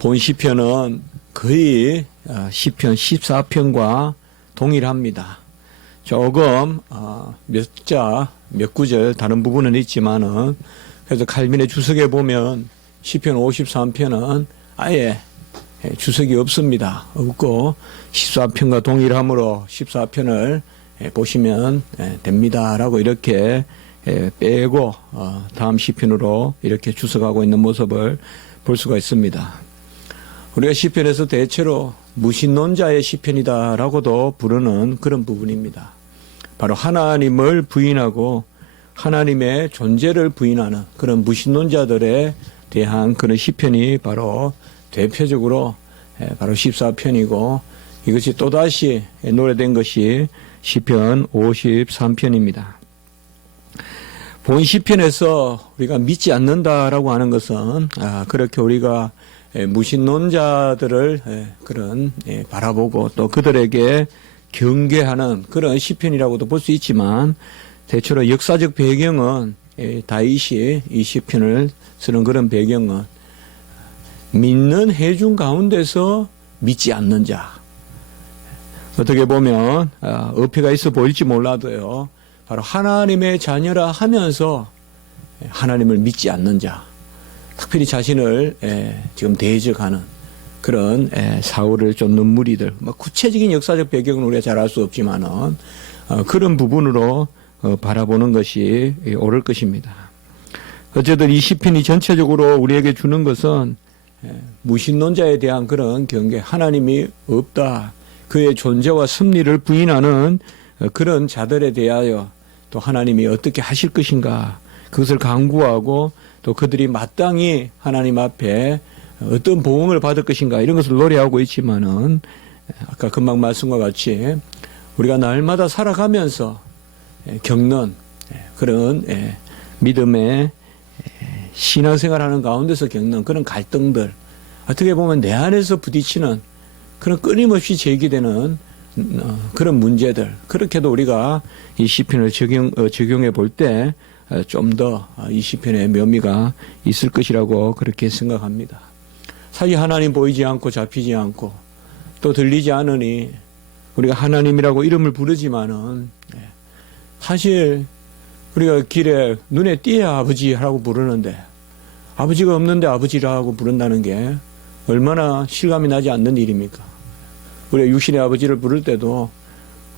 본 시편은 거의 시편 14편과 동일합니다. 조금 몇 구절 다른 부분은 있지만은 그래서 칼빈의 주석에 보면 시편 53편은 아예 주석이 없습니다. 없고 14편과 동일하므로 14편을 보시면 됩니다라고 이렇게 빼고 다음 시편으로 이렇게 주석하고 있는 모습을 볼 수가 있습니다. 우리가 시편에서 대체로 무신론자의 시편이다라고도 부르는 그런 부분입니다. 바로 하나님을 부인하고 하나님의 존재를 부인하는 그런 무신론자들에 대한 그런 시편이 바로 대표적으로 바로 14편이고 이것이 또다시 노래된 것이 시편 53편입니다. 본 시편에서 우리가 믿지 않는다라고 하는 것은 그렇게 우리가 무신론자들을 그런 바라보고 또 그들에게 경계하는 그런 시편이라고도 볼 수 있지만 대체로 역사적 배경은 다윗이 이 시편을 쓰는 그런 배경은 믿는 회중 가운데서 믿지 않는 자, 어떻게 보면 어폐가 있어 보일지 몰라도요, 바로 하나님의 자녀라 하면서 하나님을 믿지 않는 자, 특별히 자신을 지금 대적하는 그런 사울을 쫓는 무리들, 구체적인 역사적 배경은 우리가 잘 알 수 없지만은 그런 부분으로 바라보는 것이 옳을 것입니다. 어쨌든 이 시편이 전체적으로 우리에게 주는 것은 무신론자에 대한 그런 경계, 하나님이 없다, 그의 존재와 섭리를 부인하는 그런 자들에 대하여 또 하나님이 어떻게 하실 것인가, 그것을 간구하고 또 그들이 마땅히 하나님 앞에 어떤 보응을 받을 것인가, 이런 것을 노래하고 있지만은 아까 금방 말씀과 같이 우리가 날마다 살아가면서 겪는 그런 믿음의 신앙생활하는 가운데서 겪는 그런 갈등들, 어떻게 보면 내 안에서 부딪히는 그런 끊임없이 제기되는 그런 문제들, 그렇게도 우리가 이 시편을 적용해 볼 때 좀 더 이 시편의 묘미가 있을 것이라고 그렇게 생각합니다. 사실 하나님 보이지 않고 잡히지 않고 또 들리지 않으니 우리가 하나님이라고 이름을 부르지만은 사실 우리가 길에 눈에 띄어야 아버지라고 부르는데 아버지가 없는데 아버지라고 부른다는 게 얼마나 실감이 나지 않는 일입니까? 우리가 육신의 아버지를 부를 때도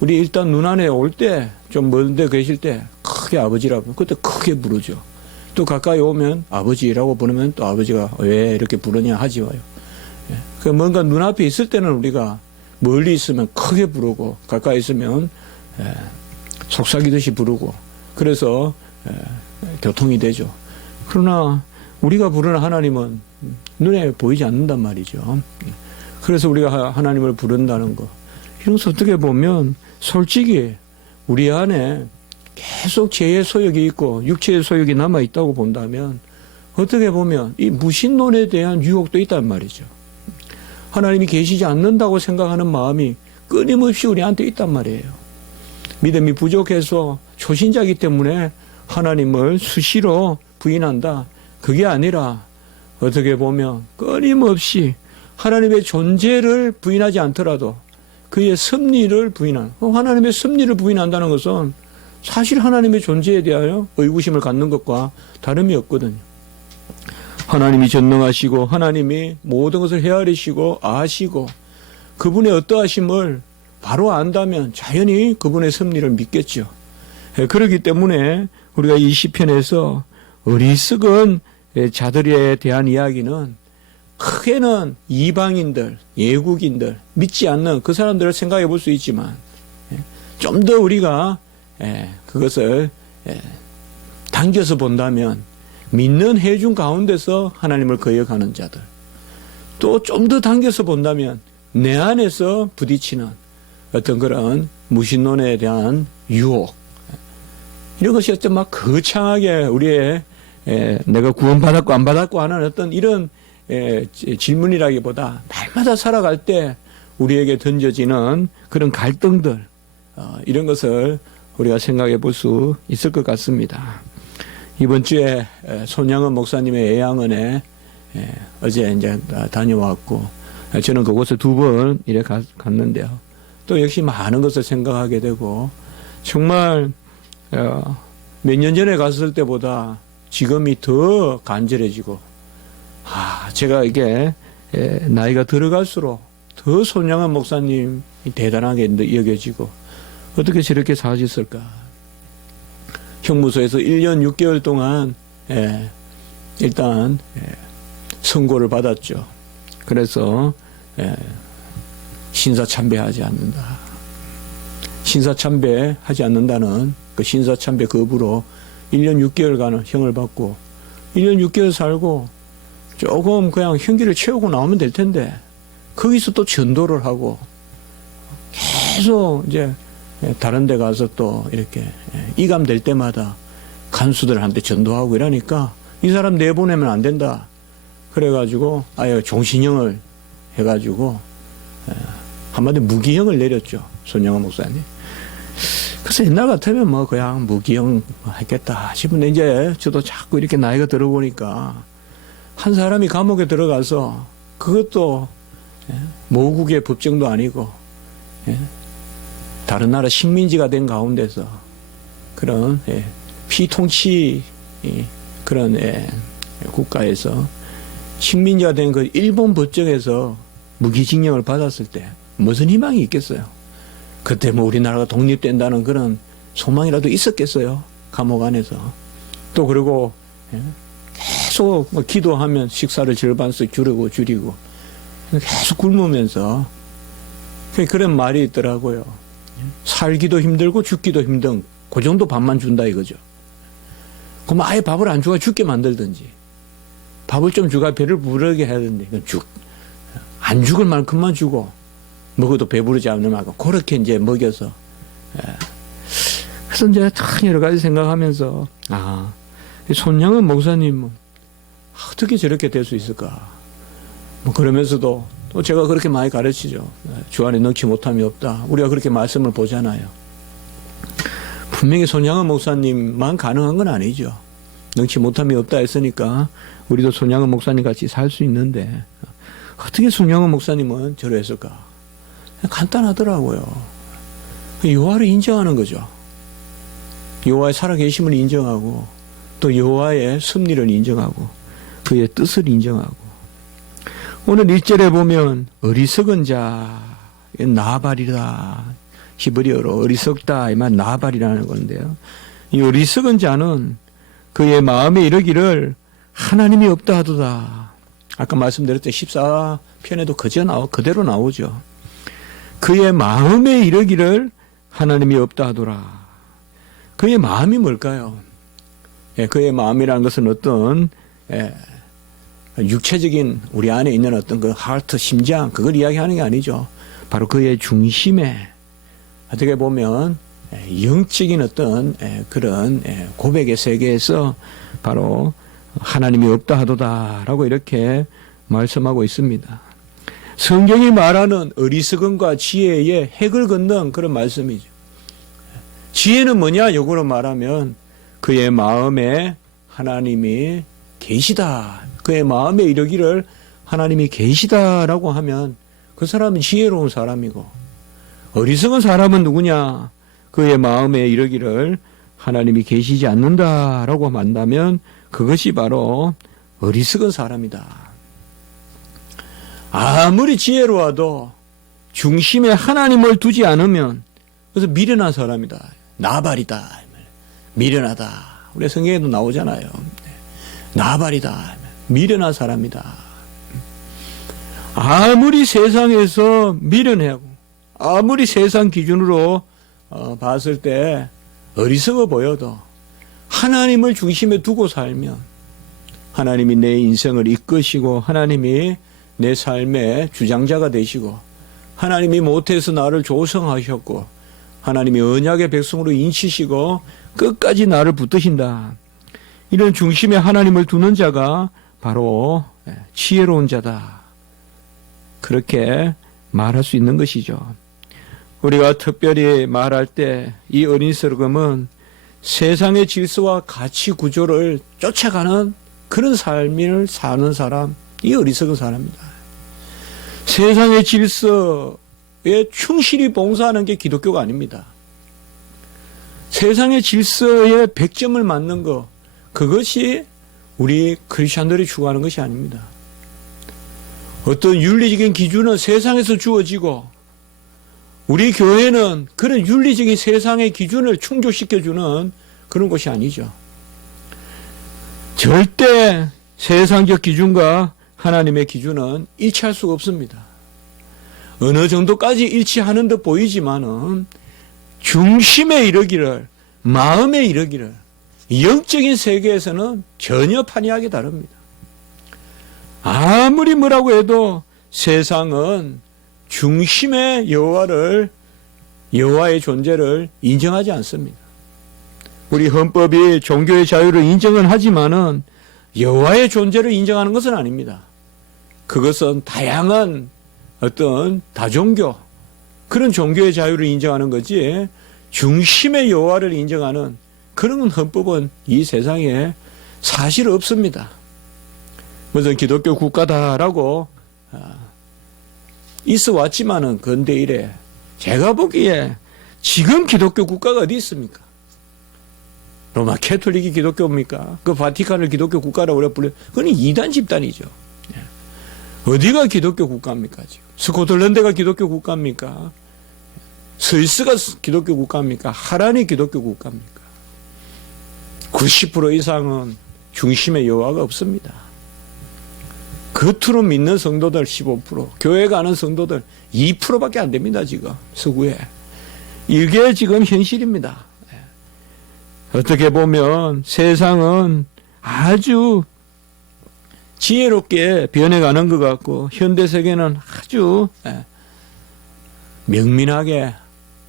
우리 일단 눈 안에 올 때 좀 먼데 계실 때 크게 아버지라고 그때 크게 부르죠. 또 가까이 오면 아버지라고 부르면 또 아버지가 왜 이렇게 부르냐 하지요. 그 뭔가 눈앞에 있을 때는 우리가 멀리 있으면 크게 부르고 가까이 있으면 속삭이듯이 부르고 그래서 교통이 되죠. 그러나 우리가 부르는 하나님은 눈에 보이지 않는단 말이죠. 그래서 우리가 하나님을 부른다는 거, 이런 것을 어떻게 보면 솔직히 우리 안에 계속 죄의 소욕이 있고 육체의 소욕이 남아있다고 본다면 어떻게 보면 이 무신론에 대한 유혹도 있단 말이죠. 하나님이 계시지 않는다고 생각하는 마음이 끊임없이 우리한테 있단 말이에요. 믿음이 부족해서 초신자이기 때문에 하나님을 수시로 부인한다, 그게 아니라 어떻게 보면 끊임없이 하나님의 존재를 부인하지 않더라도 그의 섭리를 부인하는, 하나님의 섭리를 부인한다는 것은 사실 하나님의 존재에 대하여 의구심을 갖는 것과 다름이 없거든요. 하나님이 전능하시고 하나님이 모든 것을 헤아리시고 아시고 그분의 어떠하심을 바로 안다면 자연히 그분의 섭리를 믿겠죠. 그렇기 때문에 우리가 이 시편에서 어리석은 자들에 대한 이야기는 크게는 이방인들, 예국인들, 믿지 않는 그 사람들을 생각해 볼 수 있지만 좀 더 우리가 그것을 당겨서 본다면 믿는 회중 가운데서 하나님을 거역하는 자들, 또 좀 더 당겨서 본다면 내 안에서 부딪히는 어떤 그런 무신론에 대한 유혹, 이런 것이 어떤 막 거창하게 우리의 내가 구원받았고 안 받았고 하는 어떤 이런 질문이라기보다 날마다 살아갈 때 우리에게 던져지는 그런 갈등들, 이런 것을 우리가 생각해 볼 수 있을 것 같습니다. 이번 주에 손양은 목사님의 애양은에 어제 이제 다녀왔고, 저는 그곳에 2번 이래 갔는데요. 또 역시 많은 것을 생각하게 되고, 정말, 몇 년 전에 갔을 때보다 지금이 더 간절해지고, 제가 이게, 나이가 들어갈수록 더 손양한 목사님이 대단하게 여겨지고, 어떻게 저렇게 사셨을까? 형무소에서 1년 6개월 동안, 일단, 선고를 받았죠. 그래서 신사참배하지 않는다. 신사참배하지 않는다는 그 신사참배 거부로 1년 6개월간은 형을 받고 1년 6개월 살고 조금 그냥 형기를 채우고 나오면 될 텐데 거기서 또 전도를 하고 계속 이제 다른 데 가서 또 이렇게 이감될 때마다 간수들한테 전도하고 이러니까 이 사람 내보내면 안 된다. 그래가지고 아예 종신형을 해가지고 한마디로 무기형을 내렸죠. 손영원 목사님. 그래서 옛날 같으면 뭐 그냥 무기형 했겠다 싶은데 이제 저도 자꾸 이렇게 나이가 들어보니까 한 사람이 감옥에 들어가서 그것도 모국의 법정도 아니고 다른 나라 식민지가 된 가운데서 그런 피통치 그런 국가에서 식민지가 된 그 일본 법정에서 무기징역을 받았을 때 무슨 희망이 있겠어요? 그때 뭐 우리나라가 독립된다는 그런 소망이라도 있었겠어요? 감옥 안에서. 또 그리고 계속 뭐 기도하면 식사를 절반씩 줄이고 계속 굶으면서 그런 말이 있더라고요. 살기도 힘들고 죽기도 힘든 그 정도 밥만 준다 이거죠. 그럼 아예 밥을 안 주고 죽게 만들든지 밥을 좀 주가 배를 부르게 해야 되는데 안 죽을 만큼만 주고 먹어도 배부르지 않는 만큼 그렇게 이제 먹여서 그래서 이제 참 여러 가지 생각하면서 손양은 목사님은 어떻게 저렇게 될 수 있을까 뭐 그러면서도 또 제가 그렇게 많이 가르치죠. 주 안에 넣지 못함이 없다. 우리가 그렇게 말씀을 보잖아요. 분명히 손양은 목사님만 가능한 건 아니죠. 넣지 못함이 없다 했으니까 우리도 손양은 목사님 같이 살 수 있는데 어떻게 손양은 목사님은 저러했을까? 간단하더라고요. 여호와를 인정하는 거죠. 여호와의 살아계심을 인정하고 또 여호와의 섭리를 인정하고 그의 뜻을 인정하고 오늘 1절에 보면 어리석은 자 나발이다. 히브리어로 어리석다 이 말 나발이라는 건데요. 이 어리석은 자는 그의 마음에 이르기를 하나님이 없다 하도다. 아까 말씀드렸던 14편에도 그대로 나오죠. 그의 마음에 이르기를 하나님이 없다 하더라. 그의 마음이 뭘까요? 그의 마음이라는 것은 어떤 육체적인 우리 안에 있는 어떤 그 하트, 심장 그걸 이야기하는 게 아니죠. 바로 그의 중심에 어떻게 보면 영적인 어떤 그런 고백의 세계에서 바로 하나님이 없다 하도다라고 이렇게 말씀하고 있습니다. 성경이 말하는 어리석음과 지혜의 핵을 걷는 그런 말씀이죠. 지혜는 뭐냐? 역으로 말하면 그의 마음에 하나님이 계시다. 그의 마음에 이르기를 하나님이 계시다라고 하면 그 사람은 지혜로운 사람이고 어리석은 사람은 누구냐? 그의 마음에 이르기를 하나님이 계시지 않는다라고 한다면 그것이 바로 어리석은 사람이다. 아무리 지혜로워도 중심에 하나님을 두지 않으면 그래서 미련한 사람이다. 나발이다. 미련하다. 우리 성경에도 나오잖아요. 나발이다. 미련한 사람이다. 아무리 세상에서 미련하고 아무리 세상 기준으로 봤을 때 어리석어 보여도 하나님을 중심에 두고 살면 하나님이 내 인생을 이끄시고 하나님이 내 삶의 주장자가 되시고 하나님이 모태에서 나를 조성하셨고 하나님이 언약의 백성으로 인치시고 끝까지 나를 붙드신다. 이런 중심에 하나님을 두는 자가 바로 지혜로운 자다. 그렇게 말할 수 있는 것이죠. 우리가 특별히 말할 때 이 어리석음은 세상의 질서와 가치 구조를 쫓아가는 그런 삶을 사는 사람, 이 어리석은 사람이다. 세상의 질서에 충실히 봉사하는 게 기독교가 아닙니다. 세상의 질서에 100점을 맞는 것, 그것이 우리 크리스천들이 추구하는 것이 아닙니다. 어떤 윤리적인 기준은 세상에서 주어지고 우리 교회는 그런 윤리적인 세상의 기준을 충족시켜주는 그런 곳이 아니죠. 절대 세상적 기준과 하나님의 기준은 일치할 수가 없습니다. 어느 정도까지 일치하는 듯 보이지만은 중심에 이르기를, 마음에 이르기를 영적인 세계에서는 전혀 판이하게 다릅니다. 아무리 뭐라고 해도 세상은 중심의 여호와의 존재를 인정하지 않습니다. 우리 헌법이 종교의 자유를 인정은 하지만은 여호와의 존재를 인정하는 것은 아닙니다. 그것은 다양한 어떤 다종교, 그런 종교의 자유를 인정하는 거지 중심의 여호와를 인정하는 그런 헌법은 이 세상에 사실 없습니다. 무슨 기독교 국가다라고 있어 왔지만은 근대 이래 제가 보기에 지금 기독교 국가가 어디 있습니까? 로마 캐톨릭이 기독교입니까? 그 바티칸을 기독교 국가라고 그래 불려. 그건 이단 집단이죠. 어디가 기독교 국가입니까? 지금 스코틀랜드가 기독교 국가입니까? 스위스가 기독교 국가입니까? 하란이 기독교 국가입니까? 90% 이상은 중심의 여호와가 없습니다. 겉으로 믿는 성도들 15%, 교회 가는 성도들 2%밖에 안 됩니다. 지금 서구에. 이게 지금 현실입니다. 어떻게 보면 세상은 아주 지혜롭게 변해가는 것 같고 현대 세계는 아주 명민하게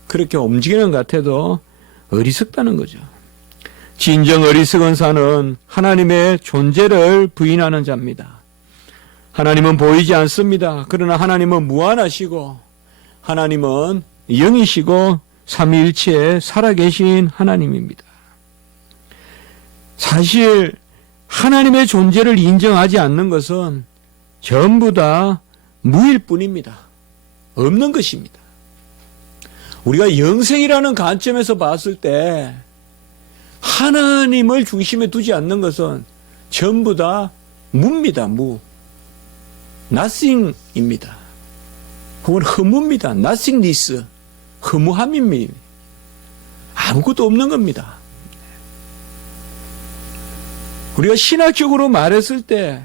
그렇게 움직이는 것 같아도 어리석다는 거죠. 진정 어리석은 자는 하나님의 존재를 부인하는 자입니다. 하나님은 보이지 않습니다. 그러나 하나님은 무한하시고 하나님은 영이시고 삼위일체에 살아계신 하나님입니다. 사실 하나님의 존재를 인정하지 않는 것은 전부 다 무일 뿐입니다. 없는 것입니다. 우리가 영생이라는 관점에서 봤을 때 하나님을 중심에 두지 않는 것은 전부 다 무입니다. 무. nothing입니다. 혹은 허무입니다. nothingness. 허무함입니다. 아무것도 없는 겁니다. 우리가 신학적으로 말했을 때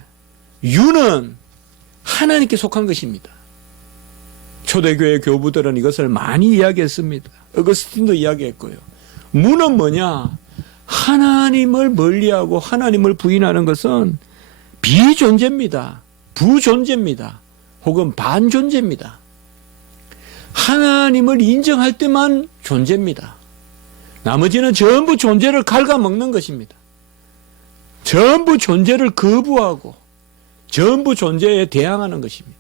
유는 하나님께 속한 것입니다. 초대교회 교부들은 이것을 많이 이야기했습니다. 어거스틴도 이야기했고요. 무는 뭐냐? 하나님을 멀리하고 하나님을 부인하는 것은 비존재입니다. 부존재입니다. 혹은 반존재입니다. 하나님을 인정할 때만 존재입니다. 나머지는 전부 존재를 갉아먹는 것입니다. 전부 존재를 거부하고 전부 존재에 대항하는 것입니다.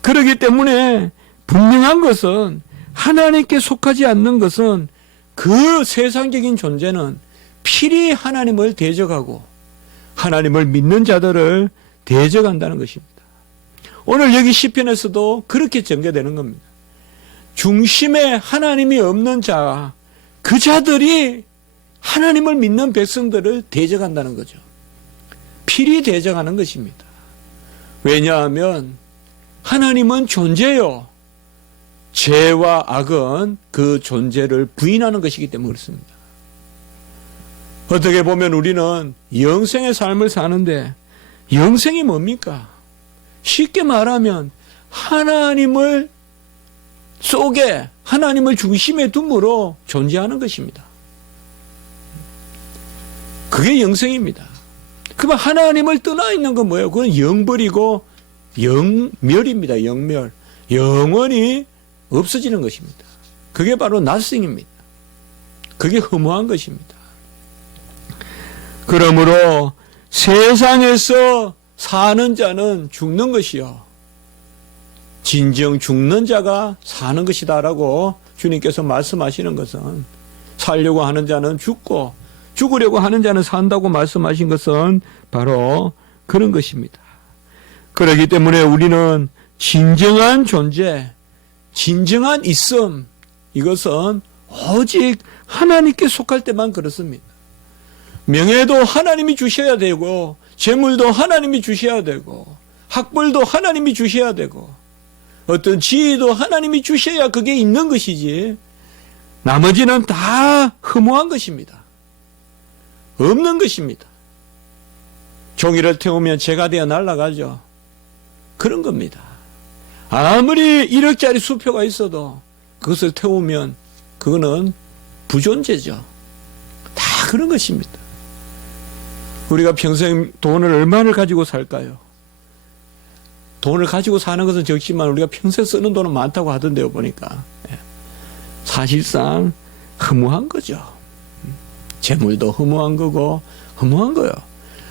그렇기 때문에 분명한 것은 하나님께 속하지 않는 것은 그 세상적인 존재는 필히 하나님을 대적하고 하나님을 믿는 자들을 대적한다는 것입니다. 오늘 여기 시편에서도 그렇게 전개되는 겁니다. 중심에 하나님이 없는 자, 그 자들이 하나님을 믿는 백성들을 대적한다는 거죠. 필히 대적하는 것입니다. 왜냐하면 하나님은 존재요. 죄와 악은 그 존재를 부인하는 것이기 때문에 그렇습니다. 어떻게 보면 우리는 영생의 삶을 사는데 영생이 뭡니까? 쉽게 말하면 하나님을 속에 하나님을 중심에 둠으로 존재하는 것입니다. 그게 영생입니다. 그러면 하나님을 떠나 있는 건 뭐예요? 그건 영벌이고 영멸입니다. 영멸. 영원히 없어지는 것입니다. 그게 바로 nothing입니다. 그게 허무한 것입니다. 그러므로 세상에서 사는 자는 죽는 것이요. 진정 죽는 자가 사는 것이다라고 주님께서 말씀하시는 것은 살려고 하는 자는 죽고 죽으려고 하는 자는 산다고 말씀하신 것은 바로 그런 것입니다. 그렇기 때문에 우리는 진정한 존재, 진정한 있음, 이것은 오직 하나님께 속할 때만 그렇습니다. 명예도 하나님이 주셔야 되고, 재물도 하나님이 주셔야 되고, 학벌도 하나님이 주셔야 되고, 어떤 지위도 하나님이 주셔야 그게 있는 것이지, 나머지는 다 허무한 것입니다. 없는 것입니다. 종이를 태우면 재가 되어 날아가죠. 그런 겁니다. 아무리 1억짜리 수표가 있어도 그것을 태우면 그거는 부존재죠. 다 그런 것입니다. 우리가 평생 돈을 얼마를 가지고 살까요? 돈을 가지고 사는 것은 적지만 우리가 평생 쓰는 돈은 많다고 하던데요, 보니까. 사실상 허무한 거죠. 재물도 허무한 거고 허무한 거요.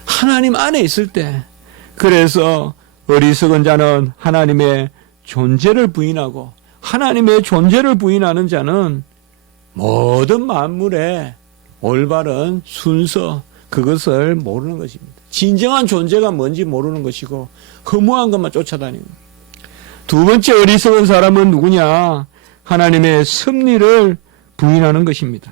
하나님 안에 있을 때. 그래서 어리석은 자는 하나님의 존재를 부인하고, 하나님의 존재를 부인하는 자는 모든 만물의 올바른 순서, 그것을 모르는 것입니다. 진정한 존재가 뭔지 모르는 것이고 허무한 것만 쫓아다니는 거예요. 두 번째 어리석은 사람은 누구냐? 하나님의 섭리를 부인하는 것입니다.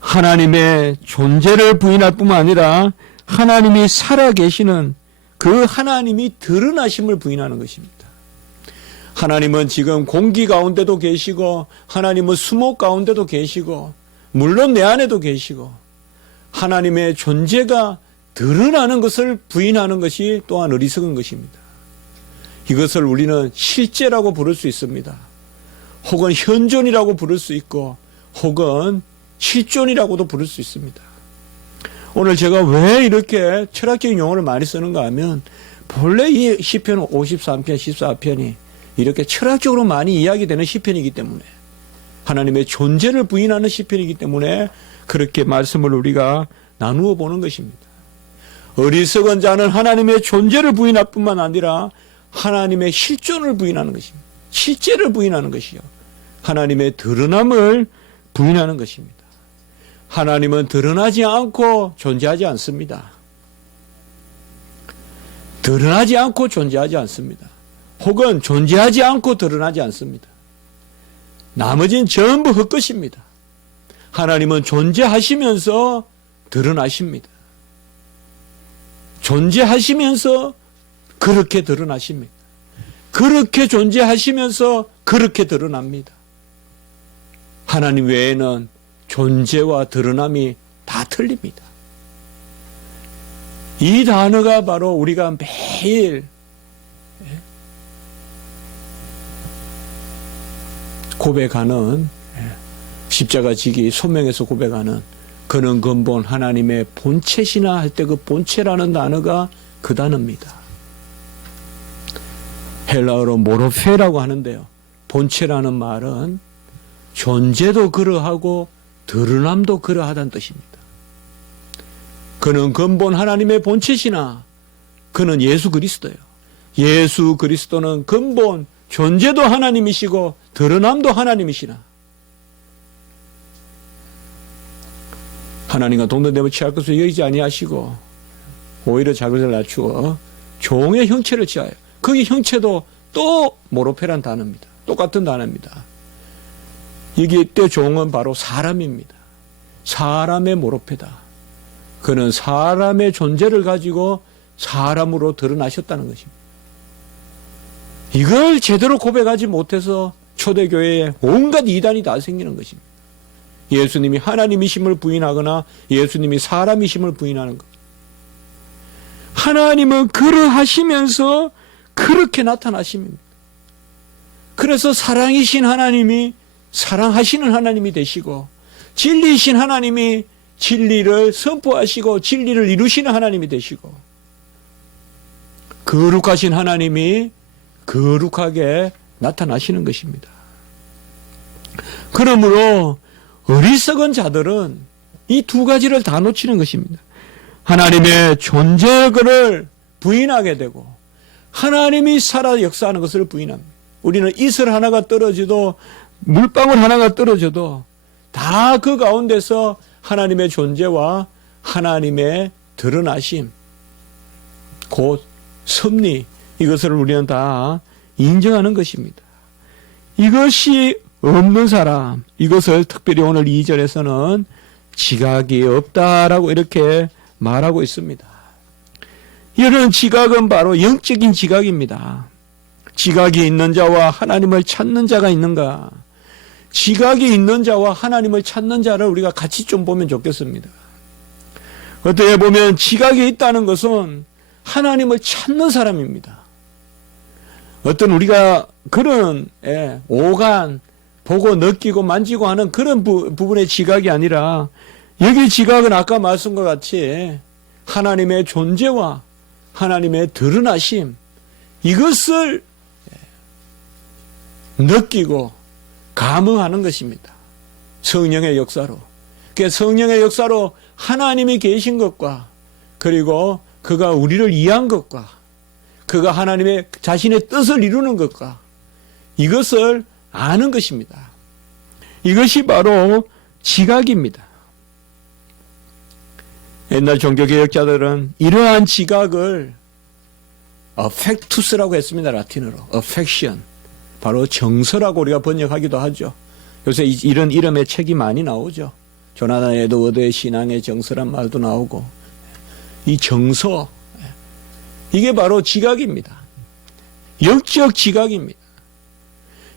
하나님의 존재를 부인할 뿐만 아니라 하나님이 살아계시는 그 하나님이 드러나심을 부인하는 것입니다. 하나님은 지금 공기 가운데도 계시고, 하나님은 수목 가운데도 계시고, 물론 내 안에도 계시고, 하나님의 존재가 드러나는 것을 부인하는 것이 또한 어리석은 것입니다. 이것을 우리는 실제라고 부를 수 있습니다. 혹은 현존이라고 부를 수 있고, 혹은 실존이라고도 부를 수 있습니다. 오늘 제가 왜 이렇게 철학적인 용어를 많이 쓰는가 하면, 본래 이 시편 53편, 14편이 이렇게 철학적으로 많이 이야기되는 시편이기 때문에, 하나님의 존재를 부인하는 시편이기 때문에 그렇게 말씀을 우리가 나누어 보는 것입니다. 어리석은 자는 하나님의 존재를 부인할 뿐만 아니라 하나님의 실존을 부인하는 것입니다. 실제를 부인하는 것이요, 하나님의 드러남을 부인하는 것입니다. 하나님은 드러나지 않고 존재하지 않습니다. 드러나지 않고 존재하지 않습니다. 혹은 존재하지 않고 드러나지 않습니다. 나머지는 전부 헛것입니다. 하나님은 존재하시면서 드러나십니다. 존재하시면서 그렇게 드러나십니다. 그렇게 존재하시면서 그렇게 드러납니다. 하나님 외에는 존재와 드러남이 다 틀립니다. 이 단어가 바로 우리가 매일 고백하는, 십자가 지기 소명에서 고백하는, 그는 근본 하나님의 본체시나 할 때 그 본체라는 단어가 그 단어입니다. 헬라어로 모로페라고 하는데요, 본체라는 말은 존재도 그러하고 드러남도 그러하다는 뜻입니다. 그는 근본 하나님의 본체시나, 그는 예수 그리스도예요. 예수 그리스도는 근본 존재도 하나님이시고 드러남도 하나님이시나, 하나님과 동등됨을 취할 것을 여기지 아니하시고 오히려 자기를 낮추어 종의 형체를 취하여, 거기 형체도 또 모로페란 단어입니다. 똑같은 단어입니다. 여기 때 종은 바로 사람입니다. 사람의 모로페다. 그는 사람의 존재를 가지고 사람으로 드러나셨다는 것입니다. 이걸 제대로 고백하지 못해서 초대교회에 온갖 이단이 다 생기는 것입니다. 예수님이 하나님이심을 부인하거나 예수님이 사람이심을 부인하는 것. 하나님은 그러하시면서 그렇게 나타나십니다. 그래서 사랑이신 하나님이 사랑하시는 하나님이 되시고, 진리이신 하나님이 진리를 선포하시고 진리를 이루시는 하나님이 되시고, 거룩하신 하나님이 거룩하게 나타나시는 것입니다. 그러므로 어리석은 자들은 이 두 가지를 다 놓치는 것입니다. 하나님의 존재를 부인하게 되고 하나님이 살아 역사하는 것을 부인합니다. 우리는 이슬 하나가 떨어져도, 물방울 하나가 떨어져도 다 그 가운데서 하나님의 존재와 하나님의 드러나심, 곧 섭리, 이것을 우리는 다 인정하는 것입니다. 이것이 없는 사람, 이것을 특별히 오늘 2절에서는 지각이 없다라고 이렇게 말하고 있습니다. 이런 지각은 바로 영적인 지각입니다. 지각이 있는 자와 하나님을 찾는 자가 있는가? 지각이 있는 자와 하나님을 찾는 자를 우리가 같이 좀 보면 좋겠습니다. 어떻게 보면 지각이 있다는 것은 하나님을 찾는 사람입니다. 어떤 우리가 그런 오간, 보고 느끼고 만지고 하는 그런 부분의 지각이 아니라 여기 지각은 아까 말씀과 같이 하나님의 존재와 하나님의 드러나심, 이것을 느끼고 감흥하는 것입니다. 성령의 역사로. 성령의 역사로 하나님이 계신 것과 그리고 그가 우리를 이해한 것과 그가 하나님의 자신의 뜻을 이루는 것과 이것을 아는 것입니다. 이것이 바로 지각입니다. 옛날 종교개혁자들은 이러한 지각을 affectus라고 했습니다. 라틴어로. affection. 바로 정서라고 우리가 번역하기도 하죠. 요새 이런 이름의 책이 많이 나오죠. 조나단 에드워드의 신앙의 정서란 말도 나오고. 이 정서, 이게 바로 지각입니다. 영적 지각입니다.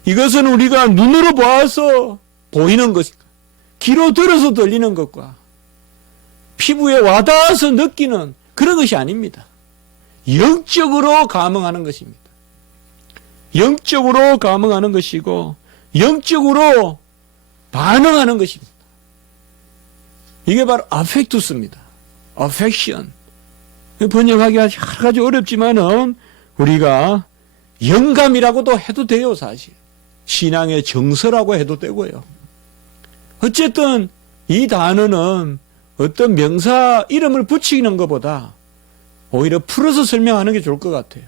이것은 우리가 눈으로 보아서 보이는 것, 귀로 들어서 들리는 것과 피부에 와닿아서 느끼는 그런 것이 아닙니다. 영적으로 감흥하는 것입니다. 영적으로 감흥하는 것이고 영적으로 반응하는 것입니다. 이게 바로 affectus입니다. affection. 번역하기가 여러 가지 어렵지만은 우리가 영감이라고도 해도 돼요, 사실. 신앙의 정서라고 해도 되고요. 어쨌든 이 단어는 어떤 명사 이름을 붙이는 것보다 오히려 풀어서 설명하는 게 좋을 것 같아요.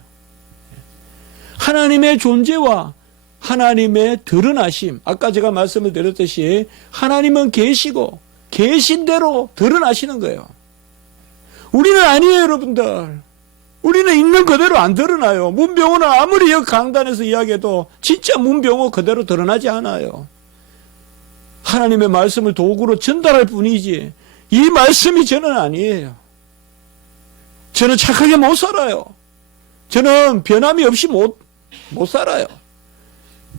하나님의 존재와 하나님의 드러나심, 아까 제가 말씀을 드렸듯이 하나님은 계시고 계신 대로 드러나시는 거예요. 우리는 아니에요, 여러분들. 우리는 있는 그대로 안 드러나요. 문병호는 아무리 여기 강단에서 이야기해도 진짜 문병호 그대로 드러나지 않아요. 하나님의 말씀을 도구로 전달할 뿐이지 이 말씀이 저는 아니에요. 저는 착하게 못 살아요. 저는 변함이 없이 못 살아요.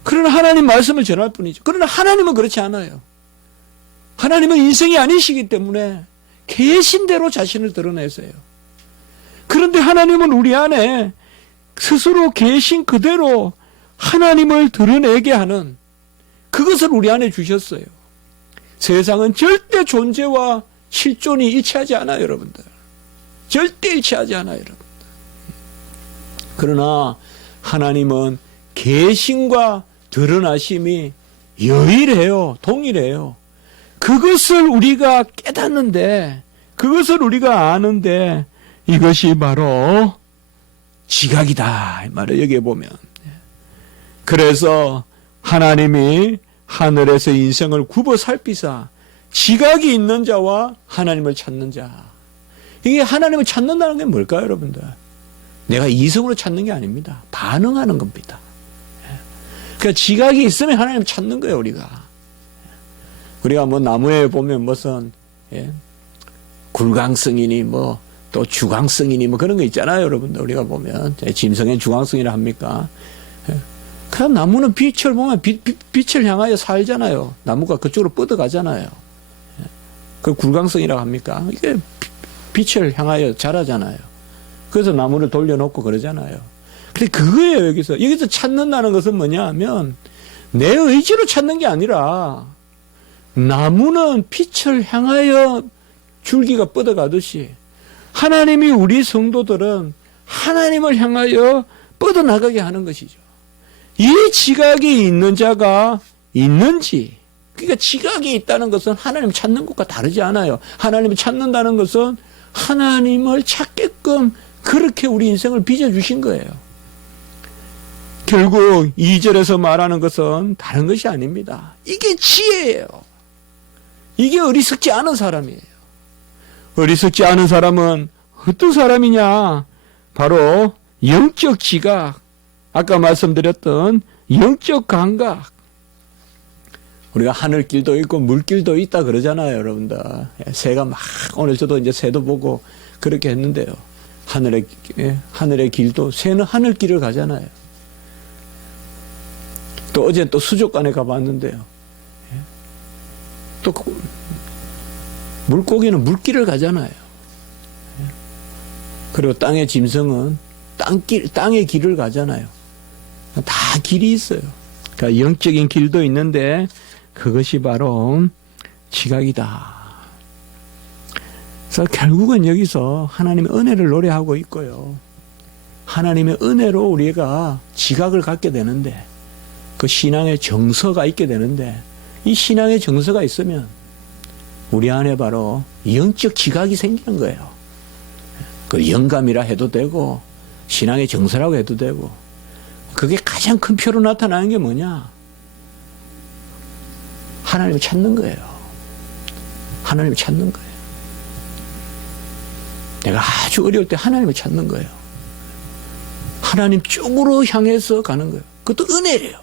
그러나 하나님 말씀을 전할 뿐이죠. 그러나 하나님은 그렇지 않아요. 하나님은 인생이 아니시기 때문에 계신 대로 자신을 드러내세요. 그런데 하나님은 우리 안에 스스로 계신 그대로 하나님을 드러내게 하는 그것을 우리 안에 주셨어요. 세상은 절대 존재와 실존이 일치하지 않아요, 여러분들. 절대 일치하지 않아요, 여러분들. 그러나 하나님은 계심과 드러나심이 유일해요. 동일해요. 그것을 우리가 깨닫는데, 그것을 우리가 아는데 이것이 바로 지각이다. 이 말을 여기에 보면. 그래서 하나님이 하늘에서 인생을 굽어 살피사 지각이 있는 자와 하나님을 찾는 자. 이게 하나님을 찾는다는 게 뭘까요, 여러분들? 내가 이성으로 찾는 게 아닙니다. 반응하는 겁니다. 그러니까 지각이 있으면 하나님을 찾는 거예요, 우리가. 우리가 뭐 나무에 보면 무슨 굴강성이니 뭐 또 주강성이니 뭐 그런 거 있잖아요, 여러분들. 우리가 보면 짐승의 주강성이라 합니까? 그럼 나무는 빛을 보면 빛을 향하여 살잖아요. 나무가 그쪽으로 뻗어가잖아요. 그 굴강성이라고 합니까? 이게 빛을 향하여 자라잖아요. 그래서 나무를 돌려놓고 그러잖아요. 근데 그거예요, 여기서. 여기서 찾는다는 것은 뭐냐 하면 내 의지로 찾는 게 아니라 나무는 빛을 향하여 줄기가 뻗어가듯이 하나님이 우리 성도들은 하나님을 향하여 뻗어나가게 하는 것이죠. 이 지각이 있는 자가 있는지, 그러니까 지각이 있다는 것은 하나님을 찾는 것과 다르지 않아요. 하나님을 찾는다는 것은 하나님을 찾게끔 그렇게 우리 인생을 빚어주신 거예요. 결국 2절에서 말하는 것은 다른 것이 아닙니다. 이게 지혜예요. 이게 어리석지 않은 사람이에요. 어리석지 않은 사람은 어떤 사람이냐? 바로 영적 지각, 아까 말씀드렸던 영적 감각. 우리가 하늘길도 있고 물길도 있다 그러잖아요, 여러분들. 새가 막 오늘 저도 이제 새도 보고 그렇게 했는데요. 하늘의 길도 새는 하늘길을 가잖아요. 또 어제 또 수족관에 가봤는데요. 또 물고기는 물길을 가잖아요. 그리고 땅의 짐승은 땅의 길을 가잖아요. 다 길이 있어요. 그러니까 영적인 길도 있는데 그것이 바로 지각이다. 그래서 결국은 여기서 하나님의 은혜를 노래하고 있고요. 하나님의 은혜로 우리가 지각을 갖게 되는데 그 신앙의 정서가 있게 되는데 이 신앙의 정서가 있으면 우리 안에 바로 영적 지각이 생기는 거예요. 그 영감이라 해도 되고 신앙의 정서라고 해도 되고 그게 가장 큰 표로 나타나는 게 뭐냐? 하나님을 찾는 거예요. 하나님을 찾는 거예요. 내가 아주 어려울 때 하나님을 찾는 거예요. 하나님 쪽으로 향해서 가는 거예요. 그것도 은혜예요.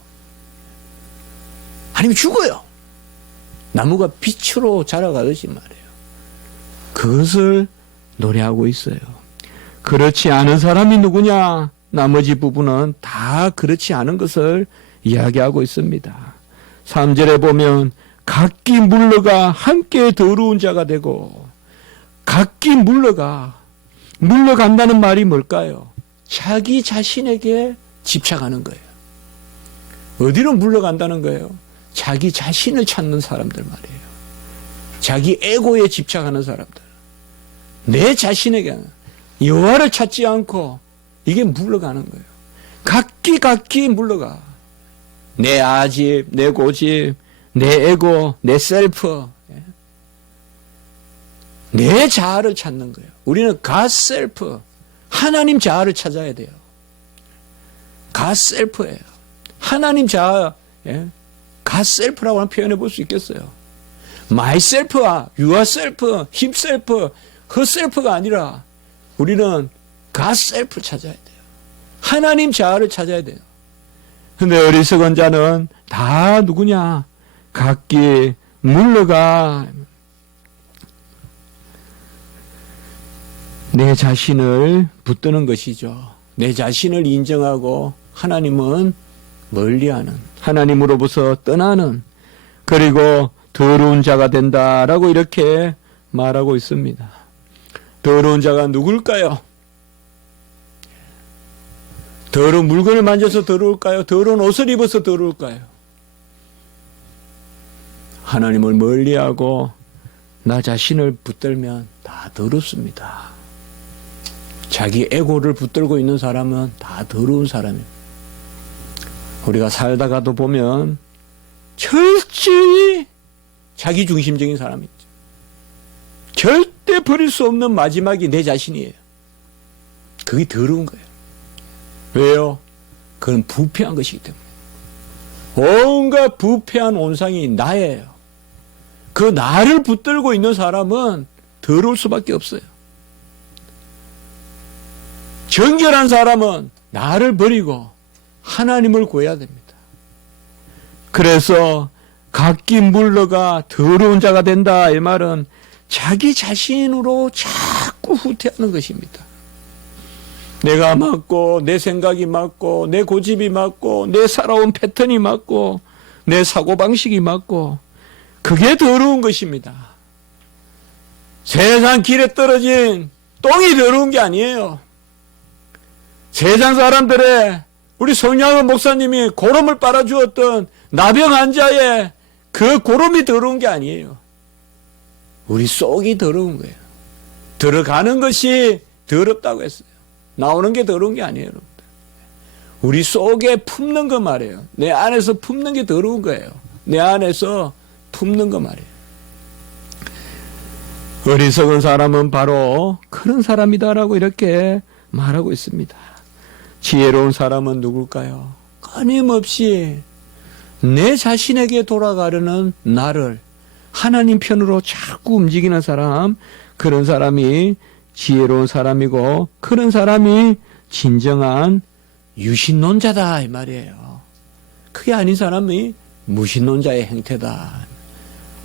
아니면 죽어요. 나무가 빛으로 자라가듯이 말이에요. 그것을 노래하고 있어요. 그렇지 않은 사람이 누구냐? 나머지 부분은 다 그렇지 않은 것을 이야기하고 있습니다. 3절에 보면 각기 물러가 함께 더러운 자가 되고 각기 물러간다는 말이 뭘까요? 자기 자신에게 집착하는 거예요. 어디로 물러간다는 거예요? 자기 자신을 찾는 사람들 말이에요. 자기 에고에 집착하는 사람들. 내 자신에게 여호와를 찾지 않고 이게 물러가는 거예요. 각기 물러가. 내 아집, 내 고집, 내 에고, 내 셀프. 내 자아를 찾는 거예요. 우리는 God self, 하나님 자아를 찾아야 돼요. God self예요. 하나님 자아, God self라고 표현해 볼 수 있겠어요. myself와 yourself, himself, herself가 아니라 우리는 God self 찾아야 돼요. 하나님 자아를 찾아야 돼요. 근데 어리석은 자는 다 누구냐? 각기 물러가. 내 자신을 붙드는 것이죠. 내 자신을 인정하고 하나님은 멀리하는, 하나님으로부터 떠나는, 그리고 더러운 자가 된다라고 이렇게 말하고 있습니다. 더러운 자가 누굴까요? 더러운 물건을 만져서 더러울까요? 더러운 옷을 입어서 더러울까요? 하나님을 멀리하고 나 자신을 붙들면 다 더럽습니다. 자기 에고를 붙들고 있는 사람은 다 더러운 사람입니다. 우리가 살다가도 보면 철저히 자기중심적인 사람이 있죠. 절대 버릴 수 없는 마지막이 내 자신이에요. 그게 더러운 거예요. 왜요? 그건 부패한 것이기 때문에. 온갖 부패한 온상이 나예요. 그 나를 붙들고 있는 사람은 더러울 수밖에 없어요. 정결한 사람은 나를 버리고 하나님을 구해야 됩니다. 그래서 각기 물러가 더러운 자가 된다. 이 말은 자기 자신으로 자꾸 후퇴하는 것입니다. 내가 맞고 내 생각이 맞고 내 고집이 맞고 내 살아온 패턴이 맞고 내 사고방식이 맞고 그게 더러운 것입니다. 세상 길에 떨어진 똥이 더러운 게 아니에요. 세상 사람들의 우리 손양원 목사님이 고름을 빨아주었던 나병 환자의 그 고름이 더러운 게 아니에요. 우리 속이 더러운 거예요. 들어가는 것이 더럽다고 했어요. 나오는 게 더러운 게 아니에요, 여러분들. 우리 속에 품는 거 말이에요. 내 안에서 품는 게 더러운 거예요. 내 안에서 품는 거 말이에요. 어리석은 사람은 바로 그런 사람이다라고 이렇게 말하고 있습니다. 지혜로운 사람은 누굴까요? 끊임없이 내 자신에게 돌아가려는 나를 하나님 편으로 자꾸 움직이는 사람, 그런 사람이 지혜로운 사람이고 그런 사람이 진정한 유신론자다 이 말이에요. 그게 아닌 사람이 무신론자의 행태다.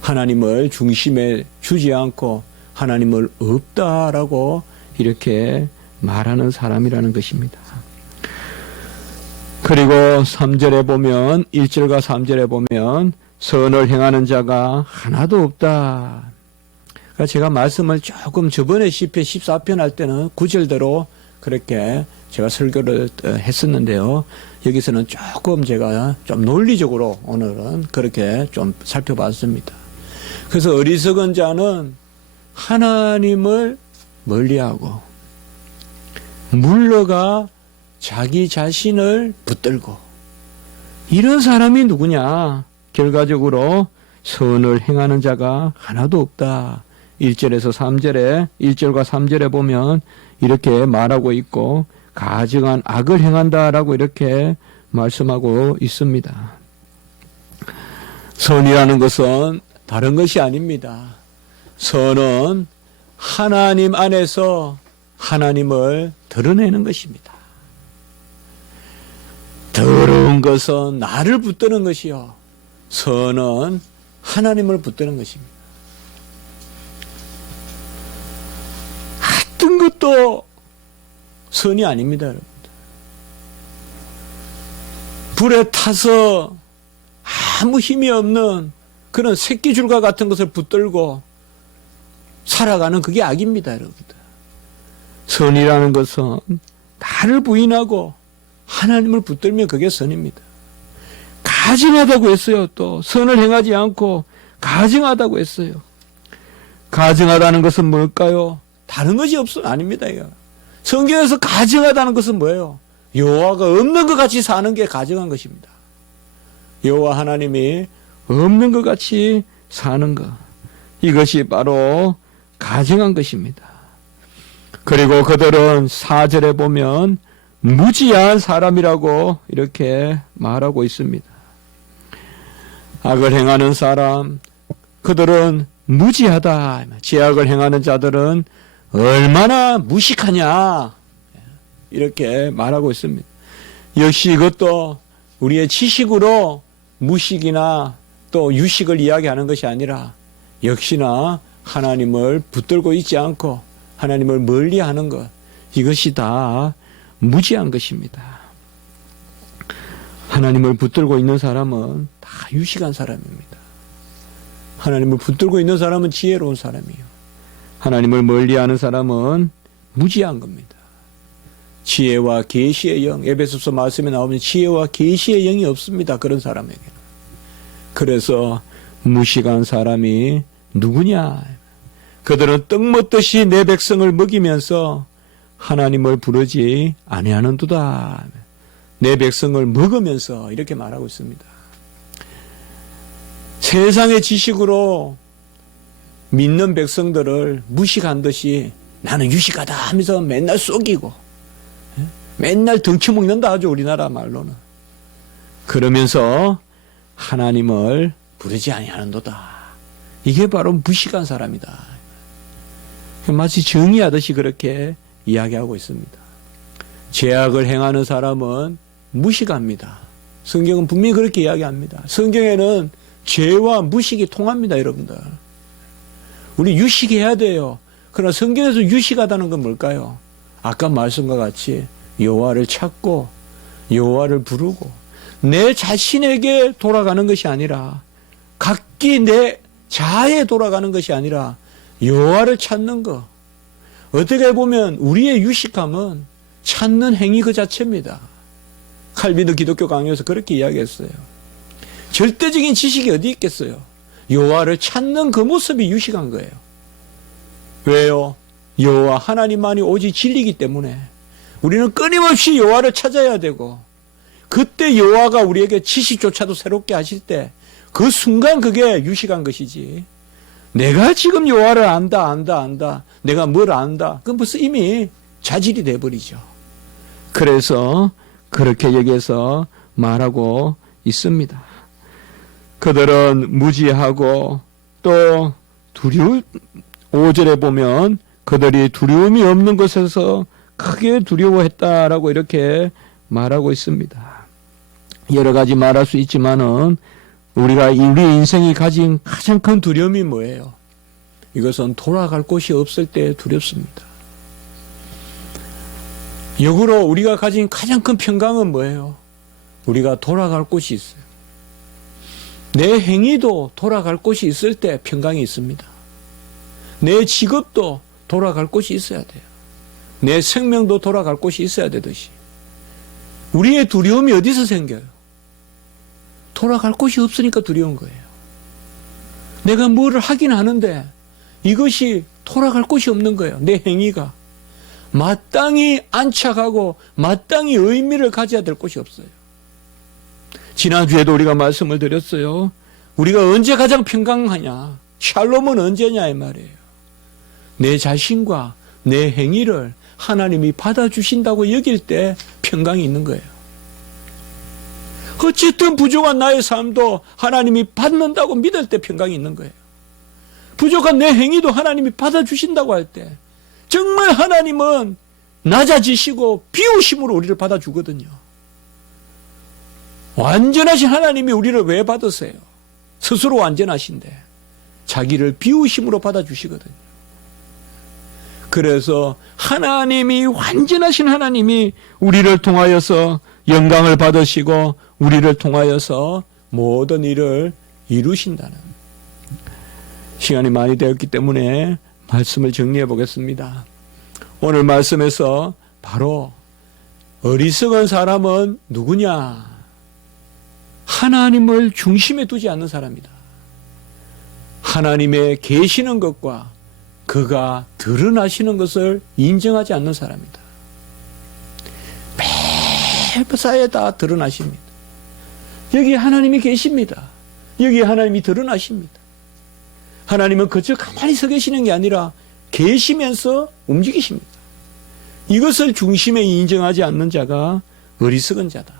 하나님을 중심에 주지 않고 하나님을 없다라고 이렇게 말하는 사람이라는 것입니다. 그리고 3절에 보면 1절과 3절에 보면 선을 행하는 자가 하나도 없다. 그러니까 제가 말씀을 조금 저번에 시편 14편 할 때는 구절대로 그렇게 제가 설교를 했었는데요. 여기서는 조금 제가 좀 논리적으로 오늘은 그렇게 좀 살펴봤습니다. 그래서 어리석은 자는 하나님을 멀리하고 물러가 자기 자신을 붙들고, 이런 사람이 누구냐? 결과적으로 선을 행하는 자가 하나도 없다. 1절에서 3절에 1절과 3절에 보면 이렇게 말하고 있고, 가증한 악을 행한다라고 이렇게 말씀하고 있습니다. 선이라는 것은 다른 것이 아닙니다. 선은 하나님 안에서 하나님을 드러내는 것입니다. 더러운 것은 나를 붙드는 것이요, 선은 하나님을 붙드는 것입니다. 어떤 것도 선이 아닙니다, 여러분. 불에 타서 아무 힘이 없는 그런 새끼줄과 같은 것을 붙들고 살아가는 그게 악입니다, 여러분들. 선이라는 것은 나를 부인하고 하나님을 붙들면 그게 선입니다. 가증하다고 했어요. 또 선을 행하지 않고 가증하다고 했어요. 가증하다는 것은 뭘까요? 다른 것이 아닙니다. 이거. 성경에서 가증하다는 것은 뭐예요? 여호와가 없는 것 같이 사는 게 가증한 것입니다. 여호와 하나님이 없는 것 같이 사는 것, 이것이 바로 가증한 것입니다. 그리고 그들은 4절에 보면 무지한 사람이라고 이렇게 말하고 있습니다. 악을 행하는 사람, 그들은 무지하다. 죄악을 행하는 자들은 얼마나 무식하냐, 이렇게 말하고 있습니다. 역시 이것도 우리의 지식으로 무식이나 또 유식을 이야기하는 것이 아니라 역시나 하나님을 붙들고 있지 않고 하나님을 멀리하는 것, 이것이 다 무지한 것입니다. 하나님을 붙들고 있는 사람은 다 유식한 사람입니다. 하나님을 붙들고 있는 사람은 지혜로운 사람이에요. 하나님을 멀리하는 사람은 무지한 겁니다. 지혜와 계시의 영, 에베소서 말씀에 나오면 지혜와 계시의 영이 없습니다, 그런 사람에게는. 그래서 무식한 사람이 누구냐? 그들은 떡 먹듯이 내 백성을 먹이면서 하나님을 부르지 아니하는도다. 내 백성을 먹으면서 이렇게 말하고 있습니다. 세상의 지식으로 믿는 백성들을 무식한 듯이 나는 유식하다 하면서 맨날 속이고 맨날 덩치 먹는다 하죠, 우리나라 말로는. 그러면서 하나님을 부르지 아니하는도다. 이게 바로 무식한 사람이다. 마치 정의하듯이 그렇게 이야기하고 있습니다. 죄악을 행하는 사람은 무식합니다. 성경은 분명히 그렇게 이야기합니다. 성경에는 죄와 무식이 통합니다, 여러분들. 우리 유식해야 돼요. 그러나 성경에서 유식하다는 건 뭘까요? 아까 말씀과 같이 여호와를 찾고 여호와를 부르고 내 자신에게 돌아가는 것이 아니라, 각기 내 자아에 돌아가는 것이 아니라 여호와를 찾는 것. 어떻게 보면 우리의 유식함은 찾는 행위 그 자체입니다. 칼빈도 기독교 강요에서 그렇게 이야기했어요. 절대적인 지식이 어디 있겠어요? 여호와를 찾는 그 모습이 유식한 거예요. 왜요? 여호와 하나님만이 오직 진리이기 때문에 우리는 끊임없이 여호와를 찾아야 되고, 그때 여호와가 우리에게 지식조차도 새롭게 하실 때 그 순간 그게 유식한 것이지, 내가 지금 여호와를 안다 내가 뭘 안다, 그건 벌써 이미 자질이 돼버리죠. 그래서 그렇게 여기서 말하고 있습니다. 그들은 무지하고 또 5절에 보면 그들이 두려움이 없는 곳에서 크게 두려워했다라고 이렇게 말하고 있습니다. 여러 가지 말할 수 있지만은 우리 인생이 가진 가장 큰 두려움이 뭐예요? 이것은 돌아갈 곳이 없을 때 두렵습니다. 역으로 우리가 가진 가장 큰 평강은 뭐예요? 우리가 돌아갈 곳이 있어요. 내 행위도 돌아갈 곳이 있을 때 평강이 있습니다. 내 직업도 돌아갈 곳이 있어야 돼요. 내 생명도 돌아갈 곳이 있어야 되듯이 우리의 두려움이 어디서 생겨요? 돌아갈 곳이 없으니까 두려운 거예요. 내가 뭐를 하긴 하는데 이것이 돌아갈 곳이 없는 거예요. 내 행위가 마땅히 안착하고 마땅히 의미를 가져야 될 곳이 없어요. 지난주에도 우리가 말씀을 드렸어요. 우리가 언제 가장 평강하냐? 샬롬은 언제냐 이 말이에요. 내 자신과 내 행위를 하나님이 받아주신다고 여길 때 평강이 있는 거예요. 어쨌든 부족한 나의 삶도 하나님이 받는다고 믿을 때 평강이 있는 거예요. 부족한 내 행위도 하나님이 받아주신다고 할 때 정말 하나님은 낮아지시고 비우심으로 우리를 받아주거든요. 완전하신 하나님이 우리를 왜 받으세요? 스스로 완전하신데 자기를 비우심으로 받아주시거든요. 그래서 하나님이 완전하신 하나님이 우리를 통하여서 영광을 받으시고 우리를 통하여서 모든 일을 이루신다는 시간이 많이 되었기 때문에 말씀을 정리해 보겠습니다. 오늘 말씀에서 바로 어리석은 사람은 누구냐? 하나님을 중심에 두지 않는 사람이다. 하나님의 계시는 것과 그가 드러나시는 것을 인정하지 않는 사람이다. 매사에 다 드러나십니다. 여기 하나님이 계십니다. 여기 하나님이 드러나십니다. 하나님은 그저 가만히 서 계시는 게 아니라 계시면서 움직이십니다. 이것을 중심에 인정하지 않는 자가 어리석은 자다.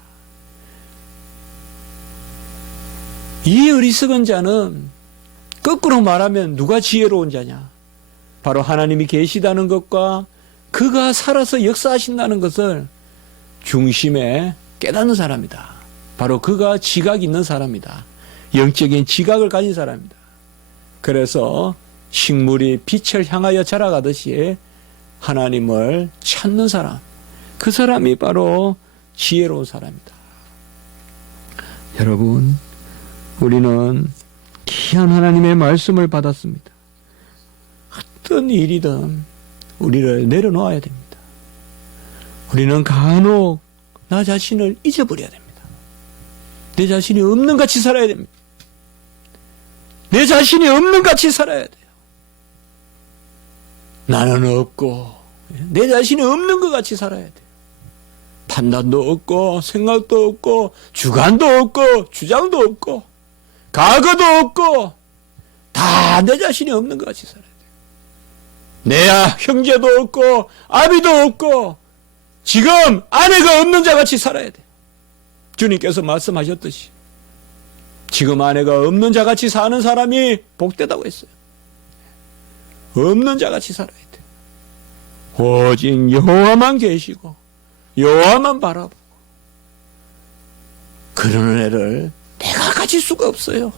이 어리석은 자는 거꾸로 말하면 누가 지혜로운 자냐? 바로 하나님이 계시다는 것과 그가 살아서 역사하신다는 것을 중심에 깨닫는 사람이다. 바로 그가 지각이 있는 사람이다. 영적인 지각을 가진 사람이다. 그래서 식물이 빛을 향하여 자라가듯이 하나님을 찾는 사람, 그 사람이 바로 지혜로운 사람이다. 여러분, 우리는 귀한 하나님의 말씀을 받았습니다. 어떤 일이든 우리를 내려놓아야 됩니다. 우리는 간혹 나 자신을 잊어버려야 됩니다. 내 자신이 없는 같이 살아야 됩니다. 내 자신이 없는 같이 살아야 돼요. 나는 없고 내 자신이 없는 것 같이 살아야 돼요. 판단도 없고 생각도 없고 주관도 없고 주장도 없고 과거도 없고 다 내 자신이 없는 것 같이 살아야 돼요. 내야 형제도 없고 아비도 없고 지금 아내가 없는 자 같이 살아야 돼요. 주님께서 말씀하셨듯이 지금 아내가 없는 자 같이 사는 사람이 복되다고 했어요. 없는 자 같이 살아야 돼요. 오직 여호와만 계시고 여호와만 바라보고 그런 애를 내가 가질 수가 없어요.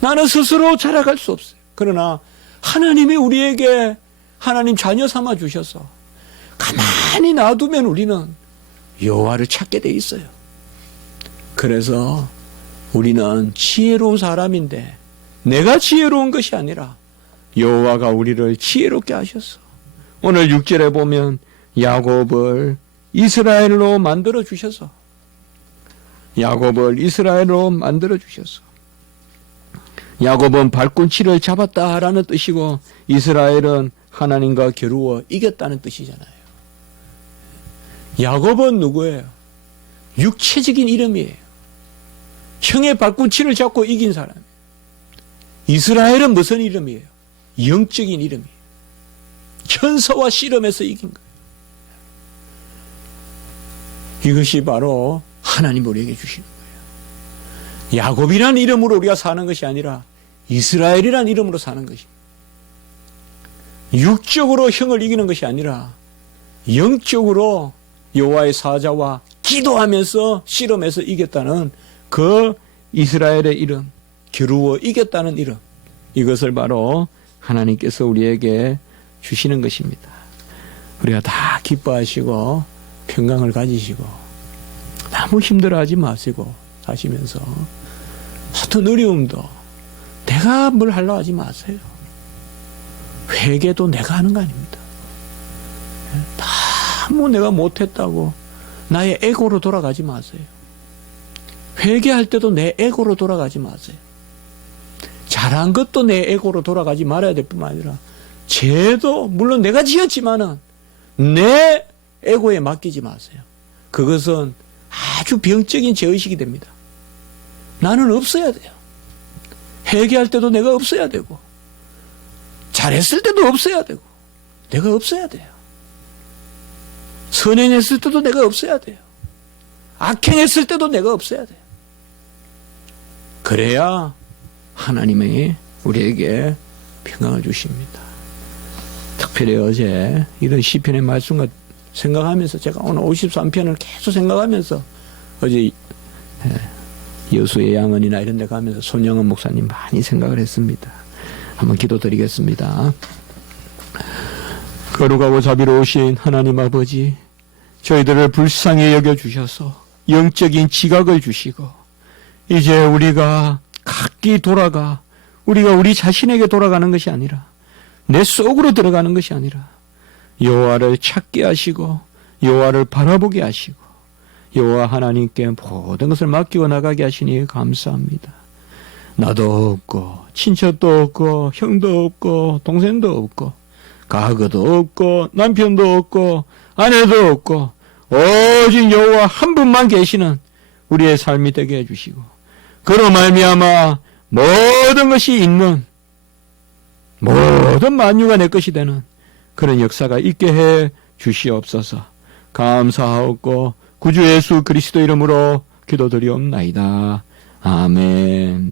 나는 스스로 자라갈 수 없어요. 그러나 하나님이 우리에게 하나님 자녀 삼아 주셔서 가만히 놔두면 우리는 여호와를 찾게 돼 있어요. 그래서 우리는 지혜로운 사람인데 내가 지혜로운 것이 아니라 여호와가 우리를 지혜롭게 하셨어. 오늘 6절에 보면 야곱을 이스라엘로 만들어 주셔서 야곱은 발꿈치를 잡았다라는 뜻이고 이스라엘은 하나님과 겨루어 이겼다는 뜻이잖아요. 야곱은 누구예요? 육체적인 이름이에요. 형의 발꿈치를 잡고 이긴 사람. 이스라엘은 무슨 이름이에요? 영적인 이름이에요. 천사와 씨름해서 이긴 거예요. 이것이 바로 하나님 우리에게 주시는 거예요. 야곱이라는 이름으로 우리가 사는 것이 아니라 이스라엘이라는 이름으로 사는 것입니다. 육적으로 형을 이기는 것이 아니라 영적으로 여호와의 사자와 기도하면서 실험해서 이겼다는 그 이스라엘의 이름, 겨루어 이겼다는 이름, 이것을 바로 하나님께서 우리에게 주시는 것입니다. 우리가 다 기뻐하시고 평강을 가지시고 너무 힘들어하지 마시고 하시면서 어떤 어려움도 내가 뭘 하려고 하지 마세요. 회개도 내가 하는 거 아닙니다. 너무 내가 못했다고 나의 에고로 돌아가지 마세요. 회개할 때도 내 에고로 돌아가지 마세요. 잘한 것도 내 에고로 돌아가지 말아야 될 뿐만 아니라 죄도 물론 내가 지었지만은 내 에고에 맡기지 마세요. 그것은 아주 병적인 죄의식이 됩니다. 나는 없어야 돼요. 회개할 때도 내가 없어야 되고 잘했을 때도 없어야 되고 내가 없어야 돼요. 선행했을 때도 내가 없어야 돼요. 악행했을 때도 내가 없어야 돼요. 그래야 하나님이 우리에게 평강을 주십니다. 특별히 어제 이런 시편의 말씀과 생각하면서 제가 오늘 53편을 계속 생각하면서 어제 여수의 양언이나 이런 데 가면서 손영은 목사님 많이 생각을 했습니다. 한번 기도드리겠습니다. 거룩하고 자비로우신 하나님 아버지, 저희들을 불쌍히 여겨주셔서 영적인 지각을 주시고 이제 우리가 각기 돌아가 우리가 우리 자신에게 돌아가는 것이 아니라 내 속으로 들어가는 것이 아니라 여호와를 찾게 하시고 여호와를 바라보게 하시고 여호와 하나님께 모든 것을 맡기고 나가게 하시니 감사합니다. 나도 없고 친척도 없고 형도 없고 동생도 없고 가거도 없고 남편도 없고 아내도 없고 오직 여호와 한 분만 계시는 우리의 삶이 되게 해주시고 그로 말미암아 모든 것이 있는 모든 만유가 내 것이 되는 그런 역사가 있게 해 주시옵소서. 감사하옵고 구주 예수 그리스도 이름으로 기도드리옵나이다. 아멘.